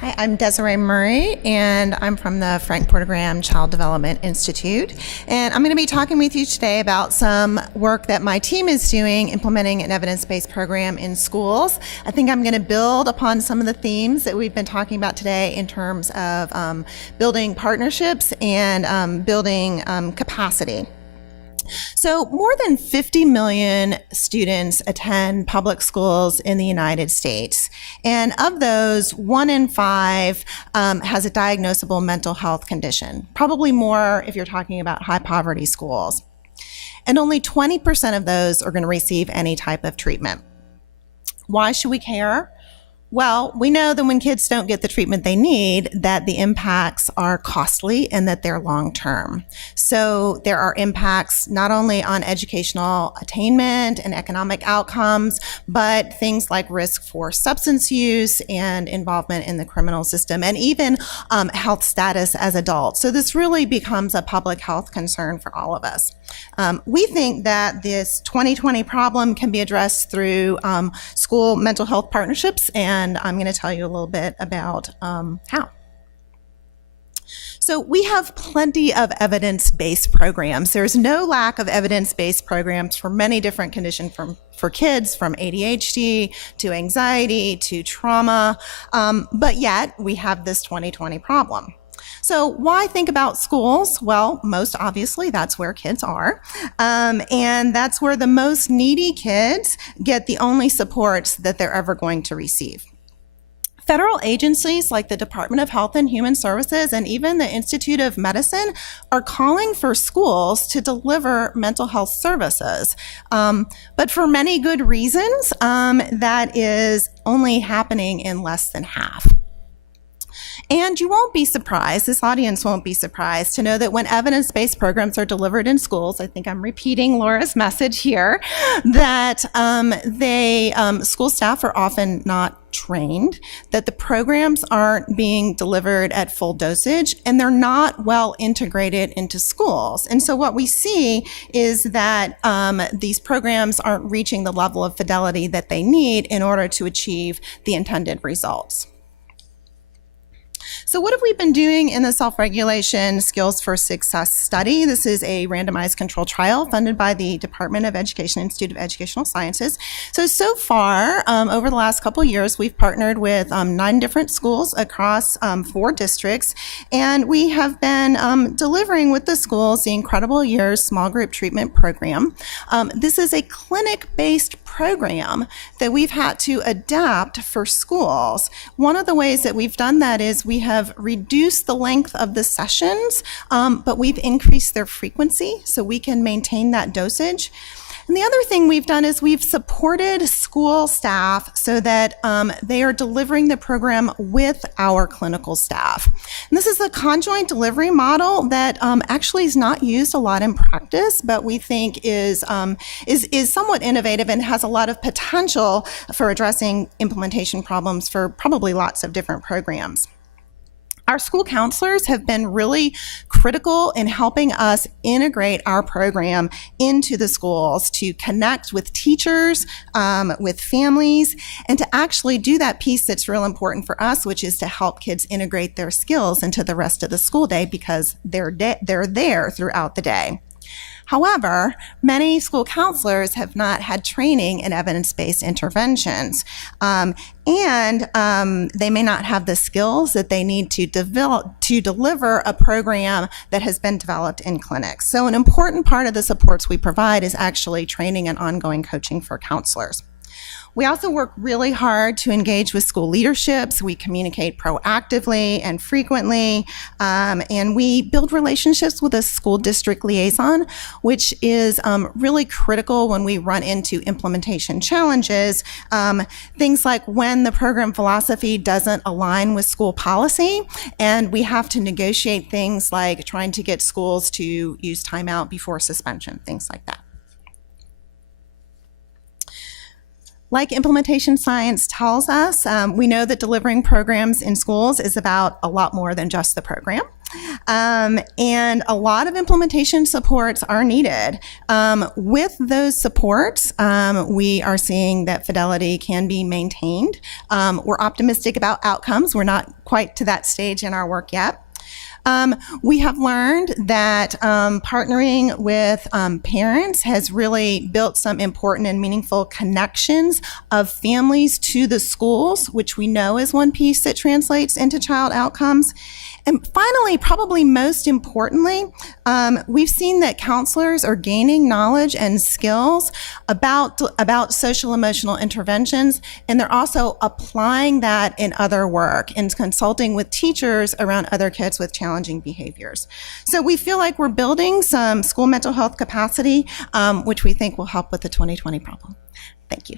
Hi, I'm Desiree Murray, and I'm from the Frank Porter Graham Child Development Institute. And I'm going to be talking with you today about some work that my team is doing implementing an evidence-based program in schools. I think I'm going to build upon some of the themes that we've been talking about today in terms of building partnerships and building capacity. So more than 50 million students attend public schools in the United States. And of those, 1 in 5 has a diagnosable mental health condition, probably more if you're talking about high poverty schools. And only 20% of those are going to receive any type of treatment. Why should we care? Well, we know that when kids don't get the treatment they need, that the impacts are costly and that they're long-term. So there are impacts not only on educational attainment and economic outcomes, but things like risk for substance use and involvement in the criminal system, and even health status as adults. So this really becomes a public health concern for all of us. We think that this 2020 problem can be addressed through school mental health partnerships, and I'm going to tell you a little bit about how. So we have plenty of evidence-based programs. There's no lack of evidence-based programs for many different conditions for kids, from ADHD to anxiety to trauma, but yet we have this 2020 problem. So why think about schools? Well, most obviously, that's where kids are. And that's where the most needy kids get the only supports that they're ever going to receive. Federal agencies like the Department of Health and Human Services and even the Institute of Medicine are calling for schools to deliver mental health services. But for many good reasons, that is only happening in less than half. And you won't be surprised, this audience won't be surprised to know that when evidence-based programs are delivered in schools, I think I'm repeating Laura's message here, that school staff are often not trained, that the programs aren't being delivered at full dosage, and they're not well integrated into schools. And so what we see is that these programs aren't reaching the level of fidelity that they need in order to achieve the intended results. So what have we been doing in the Self-Regulation Skills for Success study? This is a randomized controlled trial funded by the Department of Education, Institute of Educational Sciences. So far, over the last couple of years, we've partnered with 9 different schools across 4 districts, and we have been delivering with the schools the Incredible Years Small Group Treatment Program. This is a clinic-based program that we've had to adapt for schools. One of the ways that we've done that is we have reduced the length of the sessions, but we've increased their frequency so we can maintain that dosage. And the other thing we've done is we've supported school staff so that they are delivering the program with our clinical staff. And this is a conjoint delivery model that actually is not used a lot in practice, but we think is somewhat innovative and has a lot of potential for addressing implementation problems for probably lots of different programs. Our school counselors have been really critical in helping us integrate our program into the schools to connect with teachers, with families, and to actually do that piece that's real important for us, which is to help kids integrate their skills into the rest of the school day because they're there throughout the day. However, many school counselors have not had training in evidence-based interventions, and they may not have the skills that they need to develop to deliver a program that has been developed in clinics. So an important part of the supports we provide is actually training and ongoing coaching for counselors. We also work really hard to engage with school leaderships. We communicate proactively and frequently, and we build relationships with a school district liaison, which is really critical when we run into implementation challenges. Things like when the program philosophy doesn't align with school policy, and we have to negotiate things like trying to get schools to use timeout before suspension, things like that. Like implementation science tells us, we know that delivering programs in schools is about a lot more than just the program. And a lot of implementation supports are needed. With those supports, we are seeing that fidelity can be maintained. We're optimistic about outcomes. We're not quite to that stage in our work yet. We have learned that partnering with parents has really built some important and meaningful connections of families to the schools, which we know is one piece that translates into child outcomes. And finally, probably most importantly, we've seen that counselors are gaining knowledge and skills about social emotional interventions, and they're also applying that in other work and consulting with teachers around other kids with challenging behaviors. So we feel like we're building some school mental health capacity, which we think will help with the 2020 problem. Thank you.